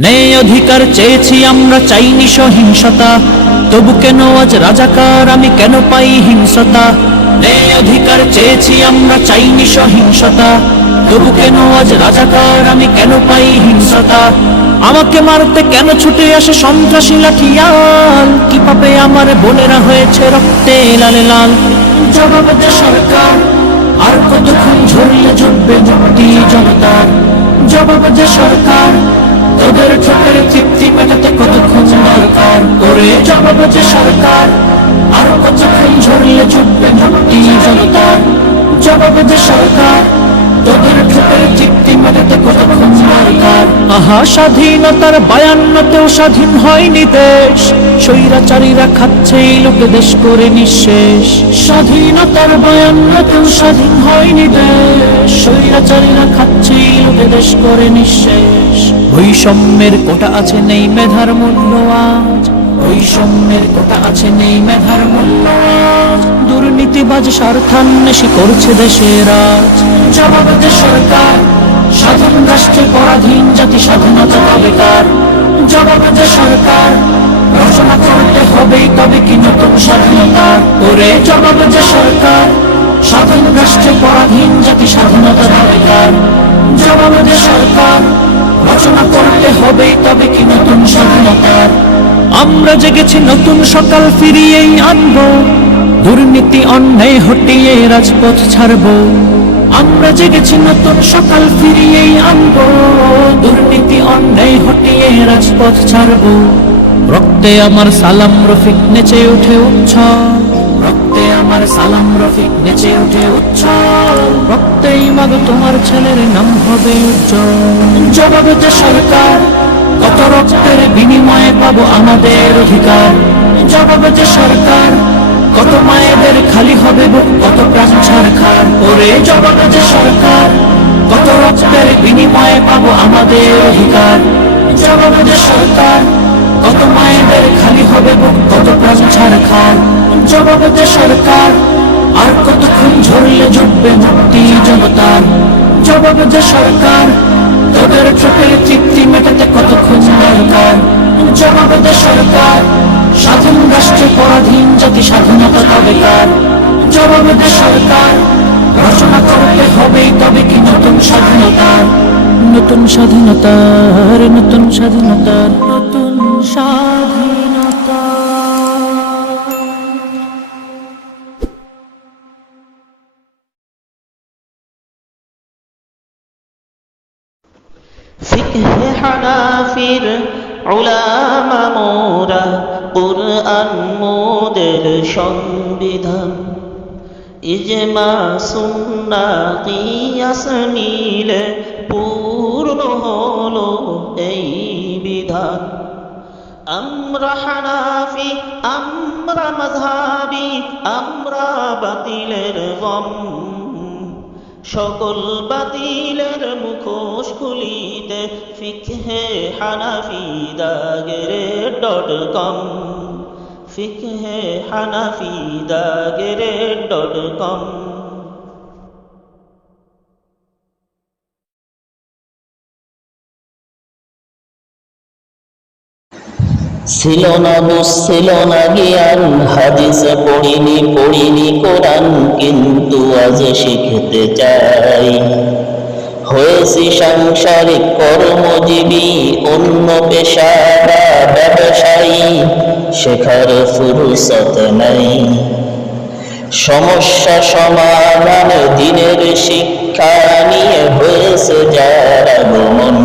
ন্যায় অধিকার চেয়েছি আমরা, চাইনি সহিংসতা। তবু কেন আজ রাজাকার? আমি কেন পাই হিংসতা? ন্যায় অধিকার চেয়েছি আমরা, চাইনি সহিংসতা। তবু কেন আজ রাজাকার? আমি কেন পাই হিংসতা? আমাকে মারতে কেন ছুটে আসে সন্ত্রাসী লাঠিয়াল? কি পাবে আমার বোনেরা হয়েছে রক্তে লালে লাল? জবাব দে সরকার, আর কতক্ষণ ঝরলে জমবে মুক্তি জনতার? জবাব দে সরকার তোদের চোখের তৃপ্তি মেটাতে কতক্ষণ দরকার? করে জবাব যে সরকার। আর কতক্ষণ ঝরলে চুপবে মুক্তি জনতার? জবাব যে সরকার। তোদের চোখের তৃপ্তি মেটাতে কতক্ষণ দরকার? আহা স্বাধীনতার বায়ান্নতেও স্বাধীন হয়নি দেশ। স্বৈরাচারীরা খাচ্ছে এই লোকে দেশ করে নিঃশেষ। স্বাধীনতার বায়ান্নতেও স্বাধীন হয়নি দেশ। স্বৈরাচারীরা খাচ্ছে এই লোকে দেশ করে নিঃশেষ। বৈষম্যের কোটা আছে নেই মেধার মূল্য আজ। বৈষম্যের কোটা আছে নেই মেধার মূল্য আজ। দুর্নীতিবাজ স্বার্থান্বেষী করছে দেশের রাজ। জবাব সরকার, স্বাধীন রাষ্ট্রে পরাধীন জাতি স্বাধীনতা বেকার জবাব সরকার রচনা করতে হবেই তবে কি নতুন স্বাধীনতা? করে জবাব যে সরকার, স্বাধীন রাষ্ট্রে পরাধীন জাতি স্বাধীনতা বেকার জবাব দে সরকার রচনা করতে হবেই তবে কি নতুন স্বাধীনতার আমরা জেগেছি নতুন সকাল, ফিরিয়েই আনব। দুর্নীতি, অন্যায় হটিয়ে রাজপথ ছাড়বো। আমরা জেগেছি নতুন সকাল, ফিরিয়েই আনব। দুর্নীতি, অন্যায় হটিয়ে রাজপথ ছাড়বো। রক্তে আমার সালাম রফিক নেচে উঠে উচ্ছল। রক্তে আমার সালাম রফিক, নেচে উঠে উচ্ছল রক্তেই মাগো তোমার ছেলের নাম হবে উজ্জ্বল। জবাবে যে সরকার, কত রক্তের বিনিময়ে পাবো আমাদের অধিকার? জবাবে যে সরকার, কত মায়েদের খালি হবে কত প্রাণ ছাড়খার ওরে জবাবে যে সরকার, কত রক্তের বিনিময়ে পাবো আমাদের অধিকার? জবাবে যে সরকার, কত মায়েদের খালি হবে কত প্রাণ ছাড়খার জবাবে যে সরকার, আর কতক্ষণ ঝরলে জুটবে মুক্তি জনতার? জবাবে যে সরকার, তোদের চোখের তৃপ্তি মেটাতে কতক্ষণ দরকার? জবাবে যে সরকার, স্বাধীন রাষ্ট্রে পরাধীন জাতি স্বাধীনতা বেকার জবাবে যে সরকার, রচনা করতে হবেই তবে কি নতুন স্বাধীনতার নতুন স্বাধীনতার নতুন স্বাধীনতার নতুন স্বাধীনতা। ফিকহ হানাফির উলামা মোরা কুরআন মোদের সংবিধান। ইজমা সুন্না কিয়াস মিলে পূর্ণ হলো এই বিধান। আমরা হানাফি, আমরা মাযহাবি, আমরা বাতিলের গম সকল বাতিলের মুখোশ খুলিতে ফিকহে হানাফি দাগেরে ডট কম। ফিকহে হানাফি দাগেরে ডট কম। ছিল না দোষ, ছিল না জ্ঞান। হাদিস পড়িনি পড়িনি কোরআন, কিন্তু আজ শিখতে চাই। হয়েছি সাংসারিক কর্মজীবী, অন্য পেশা বা ব্যবসায়ী, শেখার ফুরসত নাই। সমস্যা সমাধান দিনের শিক্ষা নিয়ে হয়েছে যার আগমন।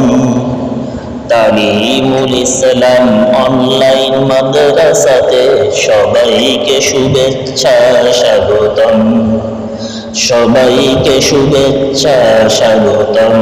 তালিমুল ইসলাম অনলাইন মাদ্রাসাতে সবাইকে শুভেচ্ছা স্বাগতম। সবাইকে শুভেচ্ছা স্বাগতম।